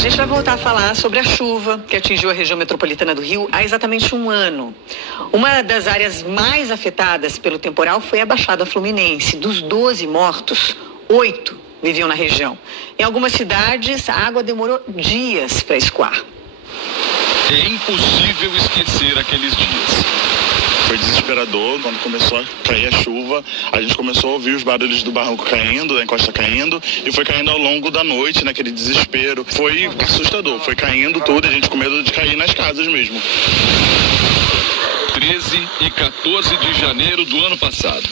gente vai voltar a falar sobre a chuva que atingiu a região metropolitana do Rio há exatamente um ano. Uma das áreas mais afetadas pelo temporal foi a Baixada Fluminense. Dos 12 mortos, 8 viviam na região. Em algumas cidades, a água demorou dias para escoar. É impossível esquecer aqueles dias. Foi desesperador quando começou a cair a chuva. A gente começou a ouvir os barulhos do barranco caindo, da encosta caindo, e foi caindo ao longo da noite, naquele desespero. Foi assustador, foi caindo tudo, a gente com medo de cair nas casas mesmo. 13 e 14 de janeiro do ano passado.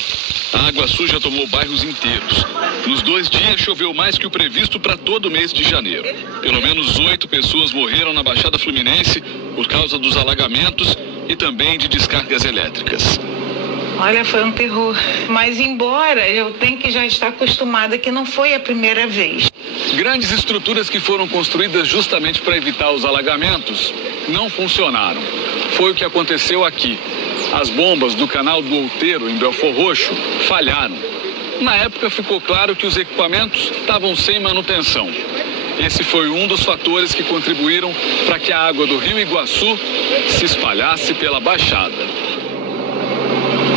A água suja tomou bairros inteiros. Nos 2 dias choveu mais que o previsto para todo o mês de janeiro. Pelo menos 8 pessoas morreram na Baixada Fluminense por causa dos alagamentos e também de descargas elétricas. Olha, foi um terror. Mas embora eu tenha que já estar acostumada que não foi a primeira vez. Grandes estruturas que foram construídas justamente para evitar os alagamentos não funcionaram. Foi o que aconteceu aqui. As bombas do canal do Outeiro, em Belfor Roxo, falharam. Na época ficou claro que os equipamentos estavam sem manutenção. Esse foi um dos fatores que contribuíram para que a água do Rio Iguaçu se espalhasse pela Baixada.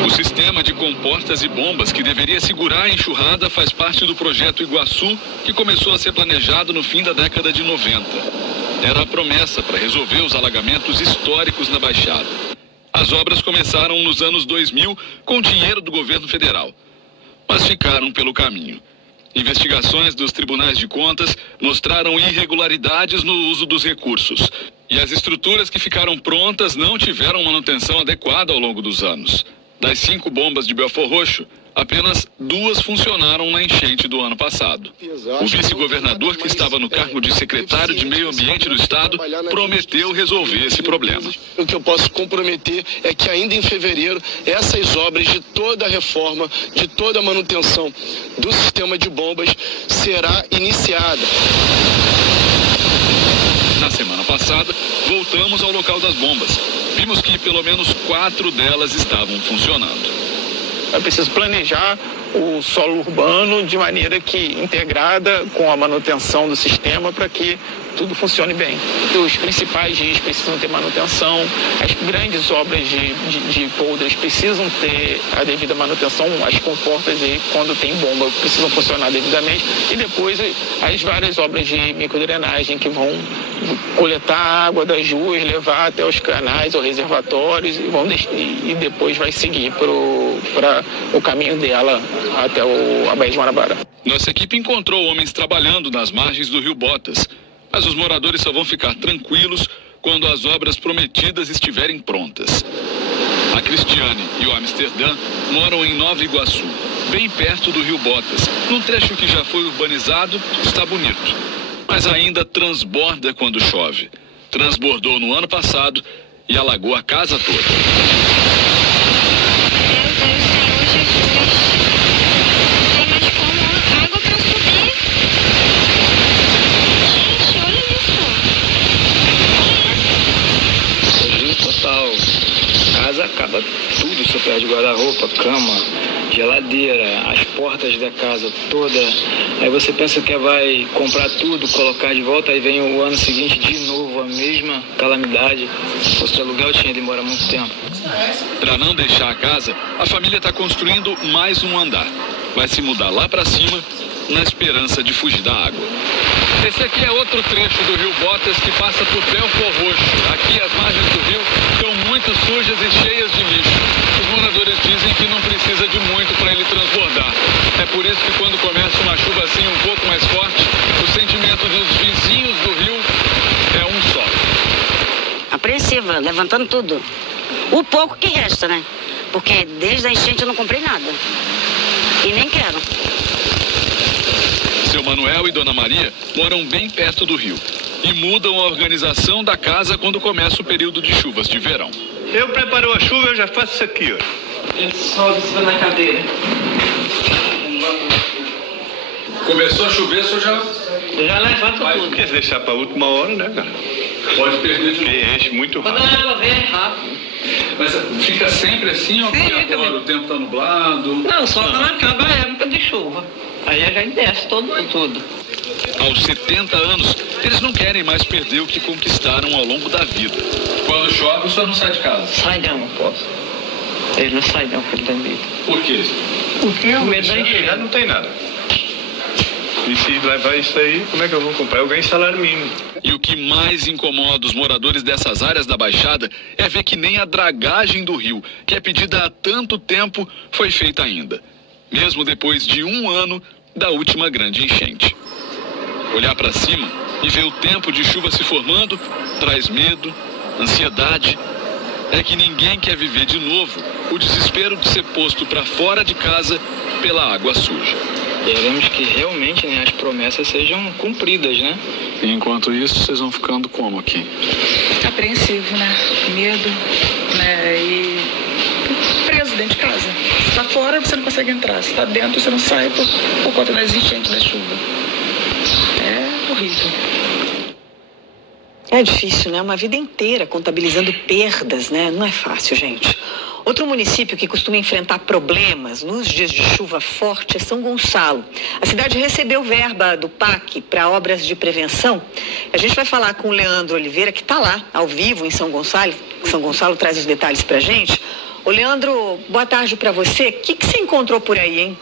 O sistema de comportas e bombas que deveria segurar a enxurrada faz parte do projeto Iguaçu, que começou a ser planejado no fim da década de 90. Era a promessa para resolver os alagamentos históricos na Baixada. As obras começaram nos anos 2000 com dinheiro do governo federal, mas ficaram pelo caminho. Investigações dos tribunais de contas mostraram irregularidades no uso dos recursos. E as estruturas que ficaram prontas não tiveram manutenção adequada ao longo dos anos. Das 5 bombas de Belfor Roxo, apenas 2 funcionaram na enchente do ano passado. O vice-governador, que estava no cargo de secretário de Meio Ambiente do Estado, prometeu resolver esse problema. O que eu posso comprometer é que ainda em fevereiro, essas obras de toda a reforma, de toda a manutenção do sistema de bombas será iniciada. Na semana passada, voltamos ao local das bombas. Vimos que pelo menos 4 delas estavam funcionando. É preciso planejar o solo urbano de maneira que integrada com a manutenção do sistema para que tudo funcione bem. Os principais rios precisam ter manutenção, as grandes obras de polders precisam ter a devida manutenção, as comportas aí, quando tem bomba, precisam funcionar devidamente, e depois as várias obras de microdrenagem que vão coletar a água das ruas, levar até os canais ou reservatórios e depois vai seguir para o caminho dela até a Baía de Guanabara. Nossa equipe encontrou homens trabalhando nas margens do Rio Botas, mas os moradores só vão ficar tranquilos quando as obras prometidas estiverem prontas. A Cristiane e o Amsterdã moram em Nova Iguaçu, bem perto do Rio Botas. Num trecho que já foi urbanizado, está bonito, mas ainda transborda quando chove. Transbordou no ano passado e alagou a casa toda. Acaba tudo, você perde guarda-roupa, cama, geladeira, as portas da casa toda. Aí você pensa que vai comprar tudo, colocar de volta, aí vem o ano seguinte de novo a mesma calamidade. Se fosse de aluguel tinha que demorar muito tempo. Para não deixar a casa, a família está construindo mais um andar. Vai se mudar lá para cima na esperança de fugir da água. Esse aqui é outro trecho do Rio Botas que passa por Belfor Roxo. Aqui as margens do rio estão muito sujas e cheias de lixo. Os moradores dizem que não precisa de muito para ele transbordar. É por isso que quando começa uma chuva assim um pouco mais forte, o sentimento dos vizinhos do rio é um só. Apreensiva, levantando tudo. O pouco que resta, né? Porque desde a enchente eu não comprei nada. E nem quero. Seu Manuel e Dona Maria moram bem perto do rio e mudam a organização da casa quando começa o período de chuvas de verão. Eu preparo a chuva, eu já faço isso aqui, ó. Ele sobe na cadeira. Começou a chover, o senhor Já levanta tudo. Porque se deixar para a última hora, né, cara? pode perder de novo. Enche muito Quando rápido. a água vem, é rápido. Mas fica sempre assim, ou porque agora o tempo está nublado? Não, só quando acaba a época de chuva. Aí a gente desce tudo. Aos 70 anos, eles não querem mais perder o que conquistaram ao longo da vida. Quando chove, o senhor não sai de casa? Sai não posso. Ele não sai não, filho da vida. Por quê? Porque o medo da Já não tem nada. E se levar isso aí, como é que eu vou comprar? Eu ganho salário mínimo. E o que mais incomoda os moradores dessas áreas da Baixada é ver que nem a dragagem do rio, que é pedida há tanto tempo, foi feita ainda. Mesmo depois de 1 ano da última grande enchente. Olhar para cima e ver o tempo de chuva se formando traz medo, ansiedade. É que ninguém quer viver de novo o desespero de ser posto para fora de casa pela água suja. Queremos que realmente, né, as promessas sejam cumpridas, né? E enquanto isso, vocês vão ficando como aqui? Apreensivo, né? Medo, né? E preso dentro de casa. Se tá fora, você não consegue entrar. Se tá dentro, você não sai por conta das enchentes da chuva. É horrível. É difícil, né? Uma vida inteira contabilizando perdas, né? Não é fácil, gente. Outro município que costuma enfrentar problemas nos dias de chuva forte é São Gonçalo. A cidade recebeu verba do PAC para obras de prevenção. A gente vai falar com o Leandro Oliveira, que está lá, ao vivo, em São Gonçalo. São Gonçalo traz os detalhes para a gente. Ô, Leandro, boa tarde para você. O que você encontrou por aí, hein?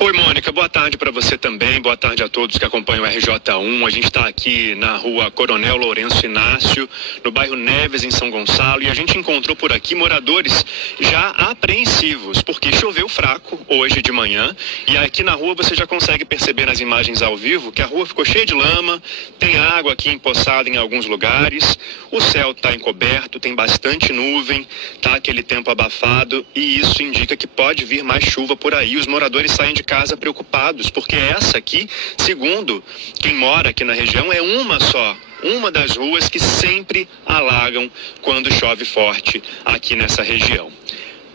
Oi, Mônica, boa tarde para você também, boa tarde a todos que acompanham o RJ1. A gente está aqui na rua Coronel Lourenço Inácio, no bairro Neves, em São Gonçalo, e a gente encontrou por aqui moradores já apreensivos, porque choveu fraco hoje de manhã, e aqui na rua você já consegue perceber nas imagens ao vivo que a rua ficou cheia de lama, tem água aqui empoçada em alguns lugares, o céu está encoberto, tem bastante nuvem, tá aquele tempo abafado, e isso indica que pode vir mais chuva por aí. Os moradores saem de casa preocupados, porque essa aqui, segundo quem mora aqui na região, é uma das ruas que sempre alagam quando chove forte aqui nessa região.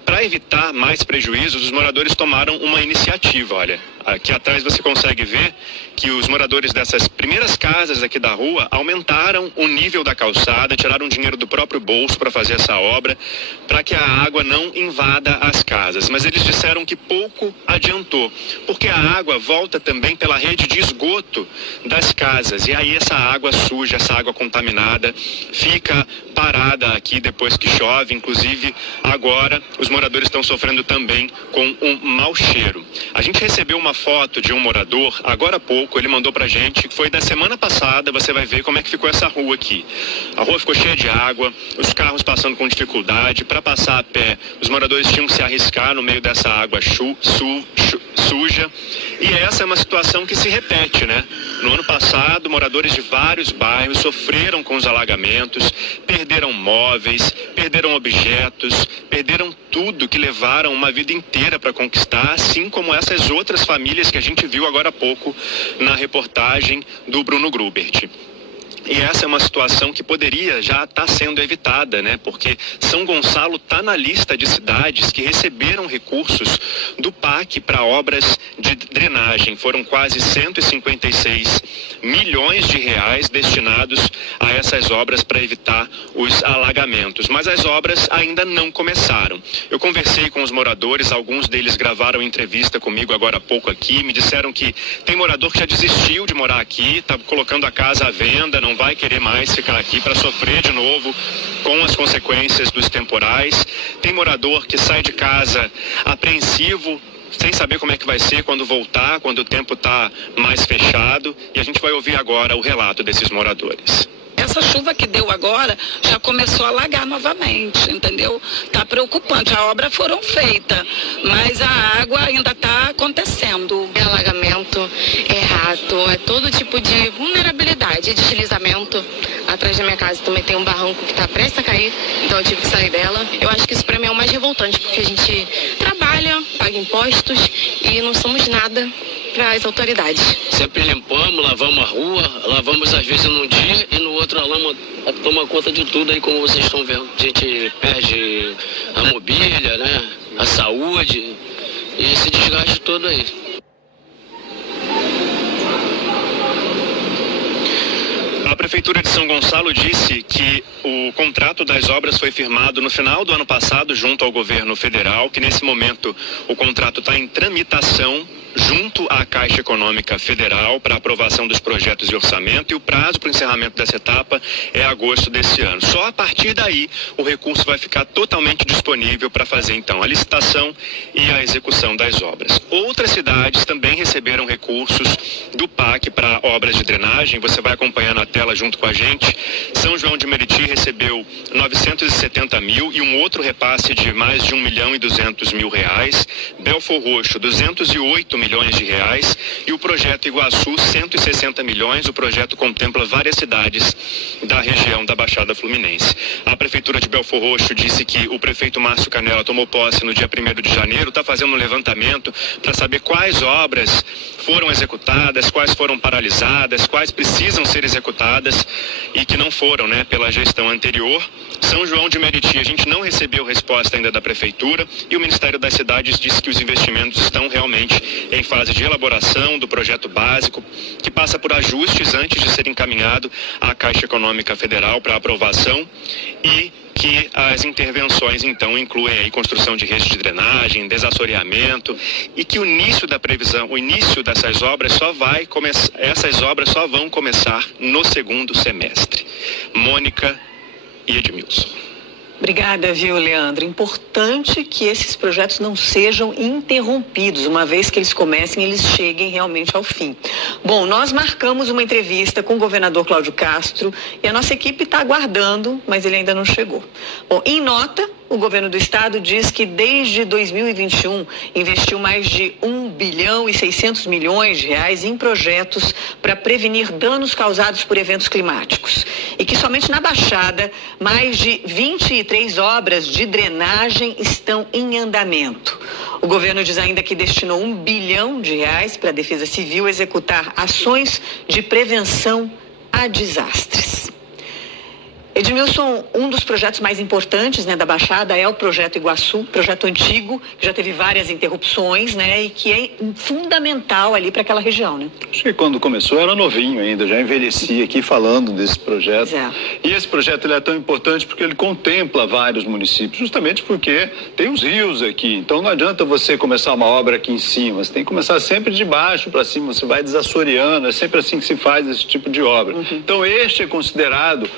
Para evitar mais prejuízos, os moradores tomaram uma iniciativa. Olha, aqui atrás você consegue ver que os moradores dessas primeiras casas aqui da rua aumentaram o nível da calçada, tiraram dinheiro do próprio bolso para fazer essa obra, para que a água não invada as casas. Mas eles disseram que pouco adiantou, porque a água volta também pela rede de esgoto das casas. E aí essa água suja, essa água contaminada, fica parada aqui depois que chove. Inclusive, agora os moradores estão sofrendo também com um mau cheiro. A gente recebeu uma foto de um morador, agora há pouco, ele mandou pra gente, que foi da semana passada. Você vai ver como é que ficou essa rua aqui. A rua ficou cheia de água, os carros passando com dificuldade. Para passar a pé, os moradores tinham que se arriscar no meio dessa água suja. E essa é uma situação que se repete, né? No ano passado, moradores de vários bairros sofreram com os alagamentos, perderam móveis, perderam objetos, perderam tudo que levaram uma vida inteira para conquistar, assim como essas outras famílias que a gente viu agora há pouco na reportagem do Bruno Grubert. E essa é uma situação que poderia já estar sendo evitada, né? Porque São Gonçalo está na lista de cidades que receberam recursos do PAC para obras de drenagem. Foram quase 156 milhões de reais destinados a essas obras para evitar os alagamentos. Mas as obras ainda não começaram. Eu conversei com os moradores, alguns deles gravaram entrevista comigo agora há pouco aqui, me disseram que tem morador que já desistiu de morar aqui, está colocando a casa à venda, não vai querer mais ficar aqui para sofrer de novo com as consequências dos temporais. Tem morador que sai de casa apreensivo, sem saber como é que vai ser quando voltar, quando o tempo está mais fechado. E a gente vai ouvir agora o relato desses moradores. Essa chuva que deu agora já começou a alagar novamente, entendeu? Tá preocupante. A obra foram feitas, mas a água ainda está acontecendo. É alagamento, é rato, é todo tipo de vulnerabilidade, deslizamento. Atrás da minha casa também tem um barranco que está prestes a cair, então eu tive que sair dela. Eu acho que isso para mim é o mais revoltante, porque a gente trabalha, paga impostos e não somos nada para as autoridades. Sempre limpamos, lavamos a rua, lavamos às vezes num dia e no outro a lama toma conta de tudo aí, como vocês estão vendo. A gente perde a mobília, né? A saúde e esse desgaste todo aí. A Prefeitura Prefeitura de São Gonçalo disse que o contrato das obras foi firmado no final do ano passado junto ao governo federal, que nesse momento o contrato está em tramitação junto à Caixa Econômica Federal para aprovação dos projetos de orçamento, e o prazo para o encerramento dessa etapa é agosto desse ano. Só a partir daí o recurso vai ficar totalmente disponível para fazer então a licitação e a execução das obras. Outras cidades também receberam recursos do PAC para obras de drenagem. Você vai acompanhar na tela junto com a gente. São João de Meriti recebeu 970 mil e um outro repasse de mais de R$1.200.000. Belfor Roxo, 208 milhões de reais, e o projeto Iguaçu, 160 milhões. O projeto contempla várias cidades da região da Baixada Fluminense. A Prefeitura de Belfor Roxo disse que o prefeito Márcio Canela tomou posse no dia 1º de janeiro, está fazendo um levantamento para saber quais obras foram executadas, quais foram paralisadas, quais precisam ser executadas e que não foram, né, pela gestão anterior. São João de Meriti, a gente não recebeu resposta ainda da Prefeitura, e o Ministério das Cidades disse que os investimentos estão realmente em fase de elaboração do projeto básico, que passa por ajustes antes de ser encaminhado à Caixa Econômica Federal para aprovação, e que as intervenções então incluem aí construção de redes de drenagem, desassoreamento, e que o início da previsão, o início dessas obras essas obras só vão começar no segundo semestre. Mônica e Edmilson. Obrigada, viu, Leandro? Importante que esses projetos não sejam interrompidos. Uma vez que eles comecem, eles cheguem realmente ao fim. Bom, nós marcamos uma entrevista com o governador Cláudio Castro e a nossa equipe está aguardando, mas ele ainda não chegou. Bom, em nota, o governo do estado diz que desde 2021 investiu mais de R$1.600.000.000 em projetos para prevenir danos causados por eventos climáticos. E que somente na Baixada, mais de 23 obras de drenagem estão em andamento. O governo diz ainda que destinou R$1 bilhão para a Defesa Civil executar ações de prevenção a desastres. Edmilson, um dos projetos mais importantes, né, da Baixada é o projeto Iguaçu, projeto antigo, que já teve várias interrupções, né, e que é fundamental ali para aquela região, né? Acho que quando começou era novinho ainda, já envelheci aqui falando desse projeto. E esse projeto ele é tão importante porque ele contempla vários municípios, justamente porque tem os rios aqui. Então não adianta você começar uma obra aqui em cima, você tem que começar sempre de baixo para cima, você vai desassoreando, é sempre assim que se faz esse tipo de obra. Então este é considerado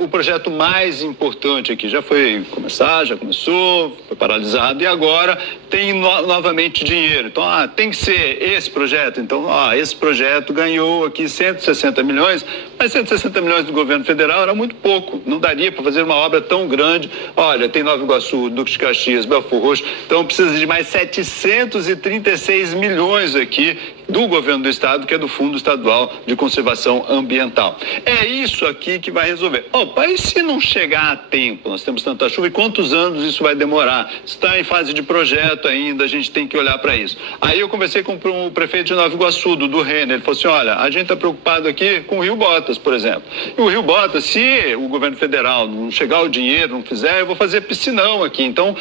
o projeto mais importante aqui. Já foi começar, já começou, foi paralisado e agora tem novamente dinheiro. Então, tem que ser esse projeto. Então, esse projeto ganhou aqui 160 milhões, mas 160 milhões do governo federal era muito pouco. Não daria para fazer uma obra tão grande. Olha, tem Nova Iguaçu, Duque de Caxias, Belfor Roxo, então precisa de mais 736 milhões aqui do governo do estado, que é do Fundo Estadual de Conservação Ambiental. É isso aqui que vai resolver. E se não chegar a tempo, nós temos tanta chuva, e quantos anos isso vai demorar? Está em fase de projeto ainda, a gente tem que olhar para isso. Aí eu conversei com o prefeito de Nova Iguaçu, do Renner, ele falou assim, olha, a gente está preocupado aqui com o Rio Botas, por exemplo. E o Rio Botas, se o governo federal não chegar o dinheiro, não fizer, eu vou fazer piscinão aqui. Então,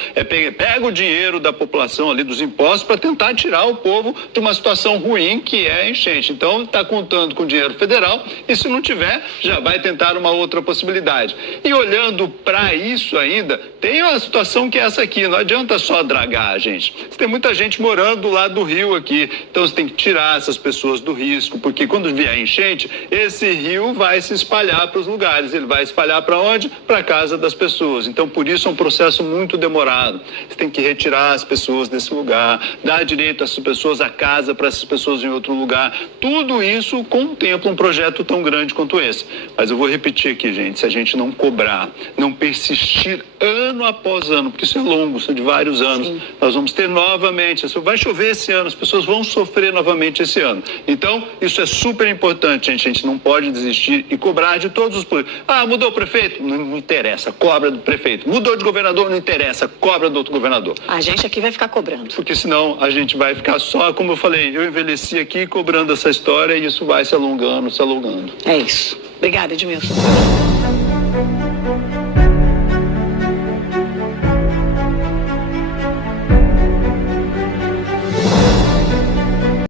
pega o dinheiro da população ali, dos impostos, para tentar tirar o povo de uma situação ruim, que é a enchente. Então, está contando com dinheiro federal e se não tiver, já vai tentar uma outra possibilidade. E olhando para isso ainda, tem uma situação que é essa aqui, não adianta só dragar, gente. Você tem muita gente morando do lado do rio aqui, então você tem que tirar essas pessoas do risco, porque quando vier enchente, esse rio vai se espalhar para os lugares, ele vai espalhar para onde? Para a casa das pessoas. Então, por isso é um processo muito demorado. Você tem que retirar as pessoas desse lugar, dar direito a essas pessoas à casa para essas pessoas em outro lugar. Tudo isso contempla um projeto tão grande quanto esse. Mas eu vou repetir aqui, gente, se a gente não cobrar, não persistir ano após ano, porque isso é longo, isso é de vários anos, nós vamos ter novamente, vai chover esse ano, as pessoas vão sofrer novamente esse ano. Então, isso é super importante, gente. A gente não pode desistir e cobrar de todos os políticos. Mudou o prefeito? Não interessa, cobra do prefeito. Mudou de governador? Não interessa, cobra do outro governador. A gente aqui vai ficar cobrando. Porque senão a gente vai ficar só, como eu falei, eu envelheci aqui cobrando essa história e isso vai se alongando, se alongando. É isso. Obrigada, Edmilson.